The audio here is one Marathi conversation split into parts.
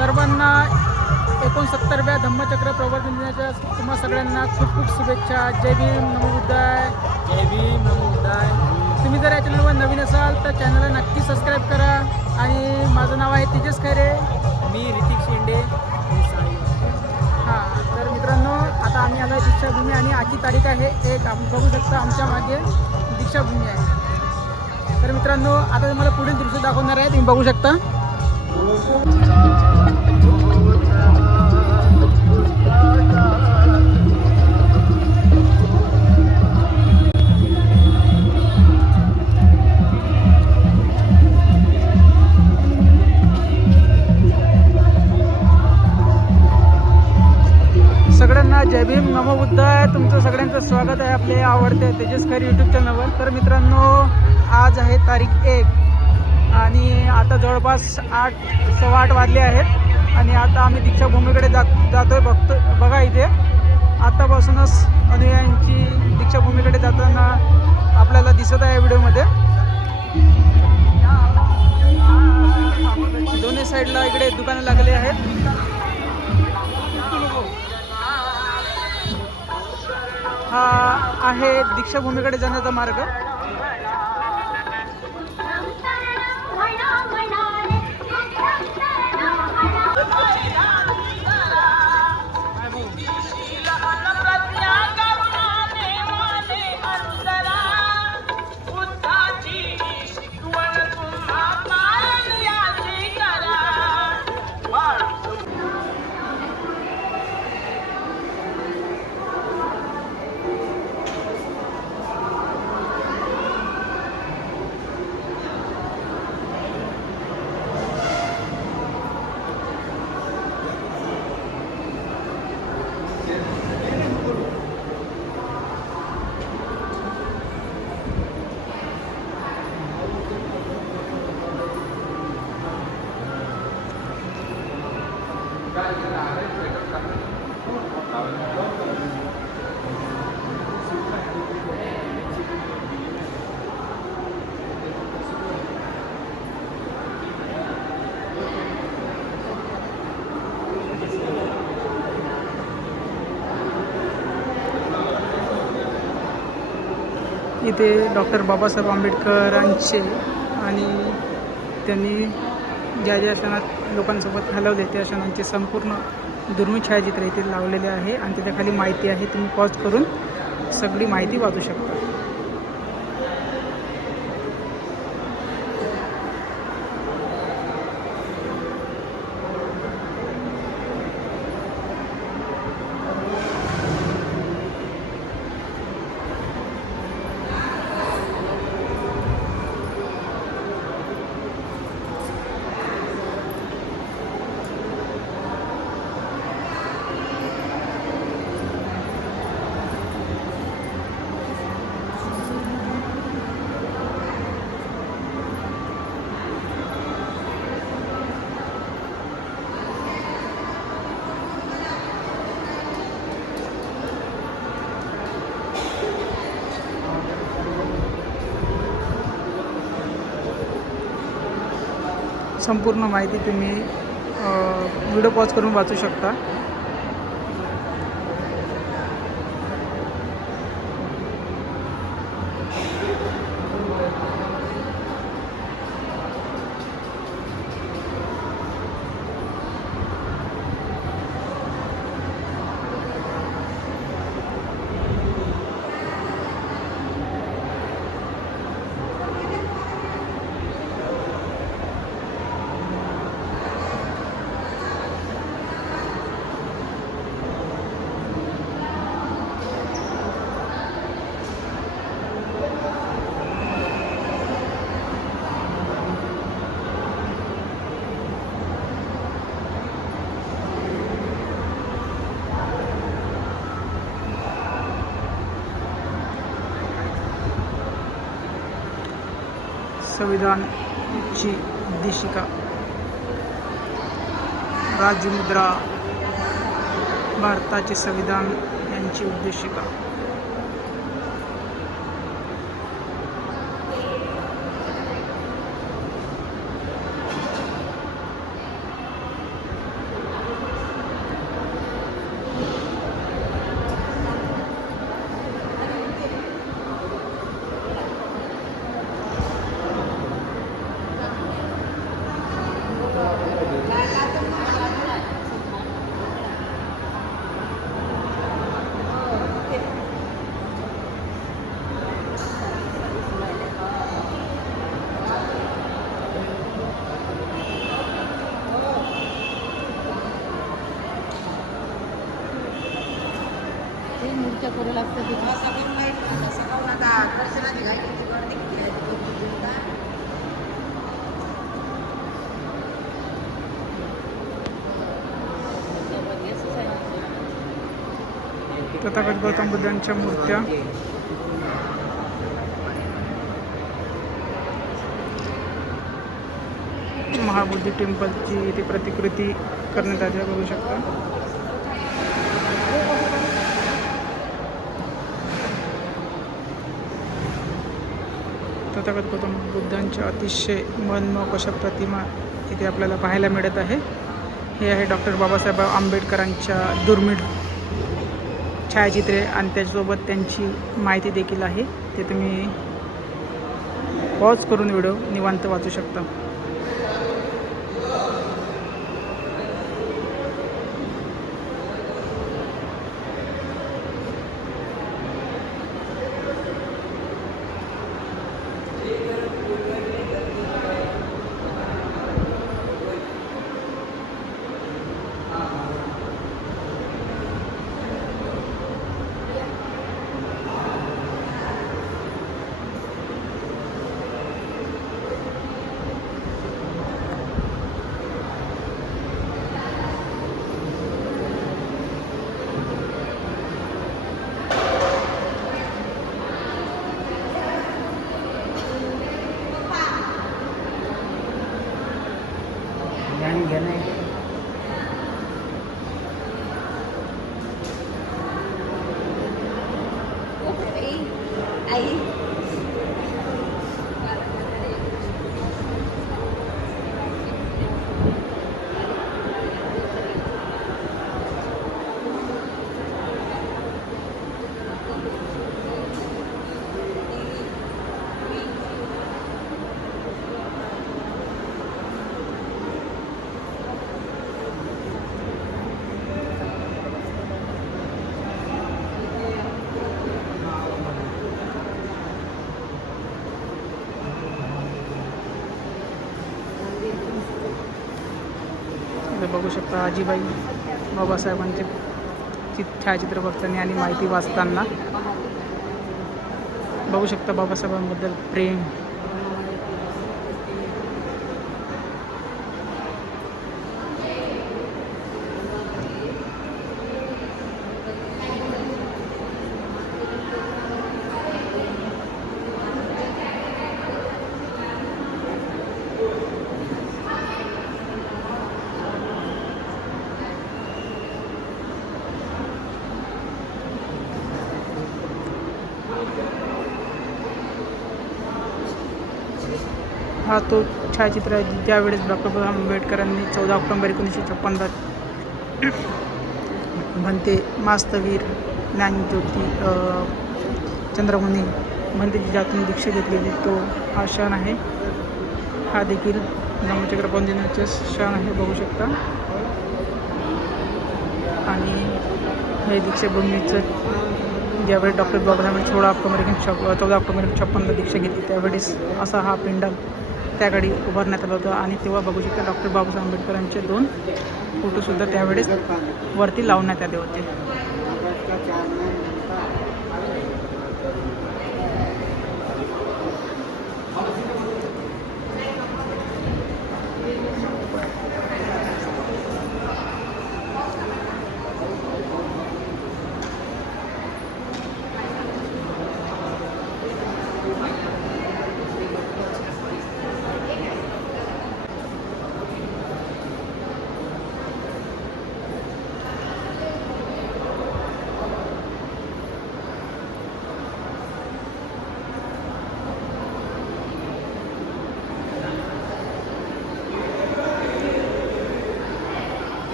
सर्वांना एकोणसत्तरव्या धम्मचक्र प्रवर्तन दिनाच्या तुम्हा सगळ्यांना खूप खूप शुभेच्छा. जय भीम नमो बुद्धाय. जय भीम नमो बुद्धाय. तुम्ही जर या चॅनलवर नवीन असाल तर चॅनलला नक्की सबस्क्राईब करा आणि माझं नाव आहे तेजस खैरे. मी ऋतिक शेंडे हां तर मित्रांनो आता आम्ही आलो दीक्षाभूमी आणि आजची तारीख आहे एक. आपण बघू शकता आमच्या मागे दीक्षाभूमी आहे. तर मित्रांनो आता तुम्हाला पुढील दृश्य दाखवणार आहे तुम्ही बघू शकता. जय भीम. नमो बुद्ध आहे तुमचं सगळ्यांचं स्वागत आहे आपले आवडते तेजस यूट्यूब चॅनलवर तर मित्रांनो आज आहे तारीख एक आणि आता जवळपास आठ सव्वा आठ वाजले आहेत आणि आता आम्ही दीक्षाभूमीकडे जात जातो आहे बघतो बघा इथे. आत्तापासूनच अनुयायांची दीक्षाभूमीकडे जाताना आपल्याला दिसत आहे व्हिडिओमध्ये. दोन्ही साईडला इकडे दुकानं लागले आहेत. हा आहे दीक्षाभूमीकडे जाण्याचा मार्ग. इथे डॉक्टर बाबासाहेब आंबेडकरांचे आणि त्यांनी ज्या ज्या क्षणात लोकांसोबत घालवले त्या क्षणांचे संपूर्ण दुर्मिळ छायाचित्र इथे लावलेले आहे. आणि त्याच्याखाली माहिती आहे तुम्ही पॉज करून सगळी माहिती वाचू शकता. संपूर्ण माहिती तुम्ही व्हिडिओ पॉज करून वाचू शकता. संविधानची उद्देशिका राजमुद्रा भारताचे संविधान यांची उद्देशिका. तथागत गौतम बुद्धांच्या मूर्त्या. महाबुद्धी टेम्पलची इथे प्रतिकृती करण्यात आली बघू शकता. तथागत गौतम बुद्धांच्या अतिशय मनमोहक अशा प्रतिमा इथे आपल्याला पाहायला मिळत आहे. हे आहे डॉक्टर बाबासाहेब आंबेडकरांच्या दुर्मिळ छायाचित्रे आणि त्याच्यासोबत त्यांची माहिती देखील आहे. ते तुम्ही पॉज करून व्हिडिओ निवांत वाचू शकता. इथे बघू शकता आजीबाई बाबासाहेबांचे चित छायाचित्र बघताना आणि माहिती वाचताना. बघू शकता बाबासाहेबांबद्दल प्रेम. हा तो छायाचित्र आहे ज्यावेळेस डॉक्टर बाबासाहेब आंबेडकरांनी चौदा ऑक्टोबर एकोणीसशे छप्पनला म्हणते मास्तवीर ज्ञानज्योती चंद्रमुनी म्हणते ज्यातून दीक्षा घेतलेली तो हा क्षण आहे. हा देखील धम्मचक्र बंदिनाचा क्षण आहे बघू शकता. आणि हे दीक्षाभूमीचं ज्यावेळी डॉक्टर बाबासाहेब सोळा ऑक्टोबर एकोणीसशे छप चौदा ऑक्टोबर एकोणीसशे छप्पनला दीक्षा घेतली त्यावेळेस असा हा पिंडल त्याकडे उभारण्यात आलं होतं आणि तेव्हा बघू शकता डॉक्टर बाबासाहेब आंबेडकरांचे दोन फोटोसुद्धा त्यावेळेस वरती लावण्यात आले होते.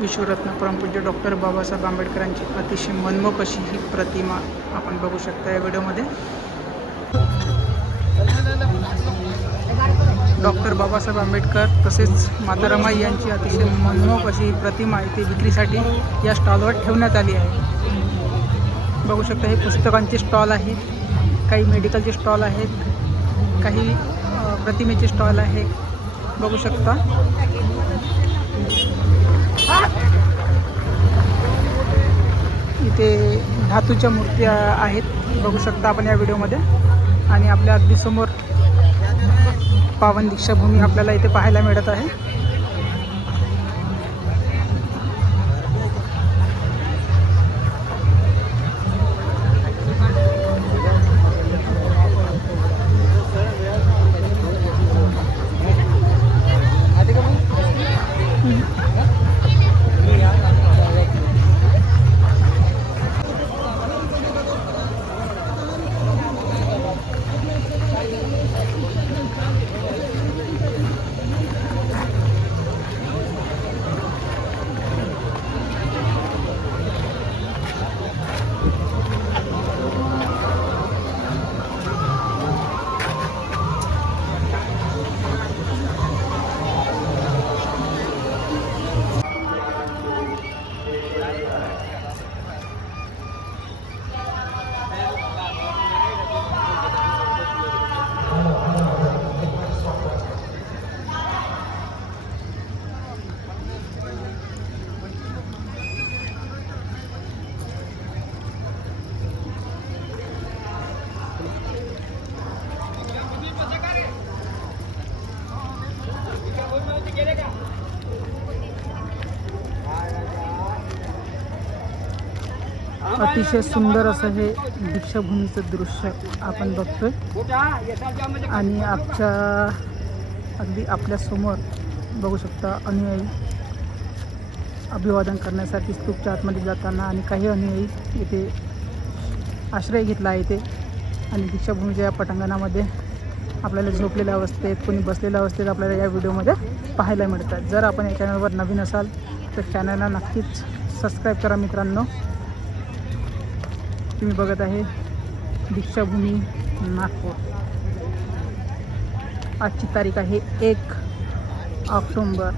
विश्वरत्न परमपूज्य डॉक्टर बाबासाहेब आंबेडकरांची अतिशय मनमोक अशी ही प्रतिमा आपण बघू शकता या व्हिडिओमध्ये. डॉक्टर बाबासाहेब आंबेडकर तसेच मातारामाई यांची अतिशय मनमोहक अशी प्रतिमा आहे ती विक्रीसाठी या स्टॉलवर ठेवण्यात आली आहे. बघू शकता हे पुस्तकांचे स्टॉल आहेत काही मेडिकलचे स्टॉल आहेत काही प्रतिमेचे स्टॉल आहे बघू शकता इथे धातूच्या मूर्त्या आहेत. बघू शकता आपण या व्हिडिओमध्ये. आणि आपल्या अगदी समोर पावन दीक्षाभूमी आपल्याला इथे पाहायला मिळत आहे. अतिशय सुंदर असं हे दीक्षाभूमीचं दृश्य आपण बघतोय. आणि आपच्या अगदी आपल्यासमोर बघू शकता अनुयायी अभिवादन करण्यासाठी स्तूपच्या आतमध्ये जाताना आणि काही अनुयायी इथे आश्रय घेतला आहे इथे. आणि दीक्षाभूमीच्या या पटांगणामध्ये आपल्याला झोपलेल्या अवस्थेत कोणी बसलेल्या अवस्थेत आपल्याला या व्हिडिओमध्ये पाहायला मिळतात. जर आपण या चॅनलवर नवीन असाल तर चॅनलला नक्कीच सबस्क्राईब करा मित्रांनो. तुम्ही बघत आहे दीक्षाभूमी नागपूर. आजची तारीख आहे एक ऑक्टोंबर.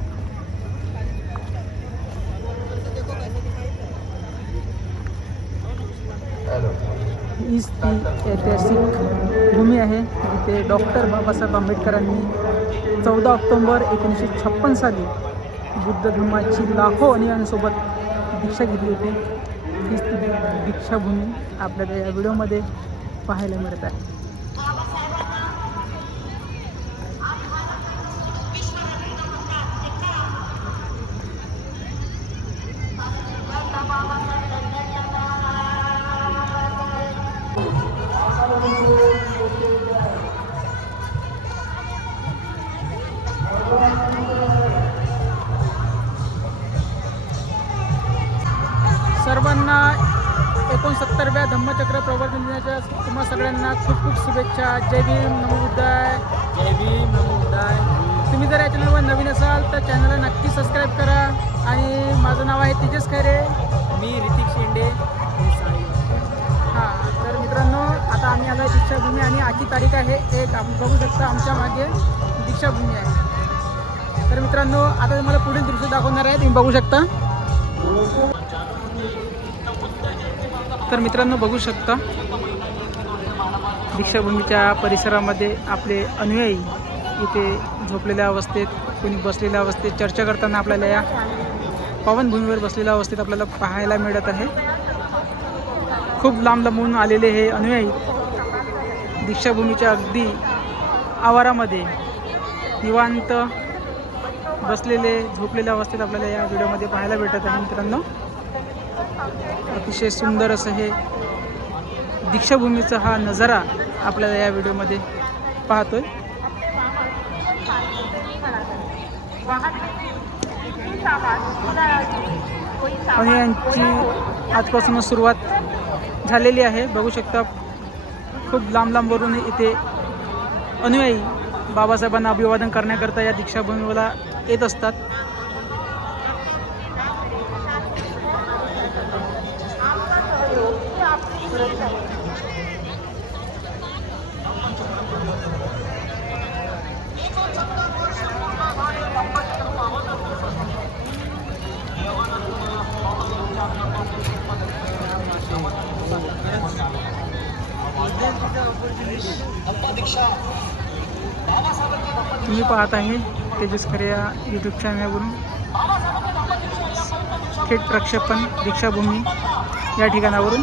हीच ती ऐतिहासिक भूमी आहे. जिथे डॉक्टर बाबासाहेब आंबेडकरांनी चौदा ऑक्टोंबर एकोणीसशे छप्पन साली बुद्ध धर्माची लाखो अनियांसोबत दीक्षा घेतली होती. दीक्षाभूमी आपल्याला या व्हिडिओमध्ये पाहायला मिळत आहे. तुम्हा सगळ्यांना खूप खूप शुभेच्छा. जय भीम नमो बुद्धाय. जय भीम नमो बुद्धाय. तुम्ही जर या चॅनलवर नवीन असाल तर चॅनलला नक्की सबस्क्राईब करा. आणि माझं नाव आहे तेजस खैरे. मी ऋतिक शेंडे हां तर मित्रांनो आता आम्ही आलो दीक्षाभूमी आणि आजची तारीख आहे एक. आपण बघू शकता आमच्या मागे दीक्षाभूमी आहे. तर मित्रांनो आता तुम्हाला पुढील दृश्य दाखवणार आहे. तुम्ही बघू शकता. तर मित्रांनो बघू शकता. दीक्षाभूमीच्या परिसरामध्ये आपले अनुयायी इथे झोपलेल्या अवस्थेत कोणी बसलेल्या अवस्थेत चर्चा करताना आपल्याला या पवनभूमीवर बसलेल्या अवस्थेत आपल्याला पाहायला मिळत आहे. खूप लांब लांबून आलेले हे अनुयायी दीक्षाभूमीच्या अगदी आवारामध्ये निवांत बसलेले झोपलेल्या अवस्थेत आपल्याला या व्हिडिओमध्ये पाहायला भेटत आहे मित्रांनो. अतिशय सुंदर असं हे दीक्षाभूमीचा हा नजारा आपल्याला या व्हिडिओमध्ये पाहतोय. आणि यांची आजपासूनच सुरुवात झालेली आहे. बघू शकता खूप लांब लांबवरून इथे अनुयायी बाबासाहेबांना अभिवादन करण्याकरता या दीक्षाभूमीला येत असतात. तुम्ही पाहत आहे तेजस खरे या यूट्यूब चॅनलवरून थेट प्रक्षेपण दीक्षाभूमी या ठिकाणावरून.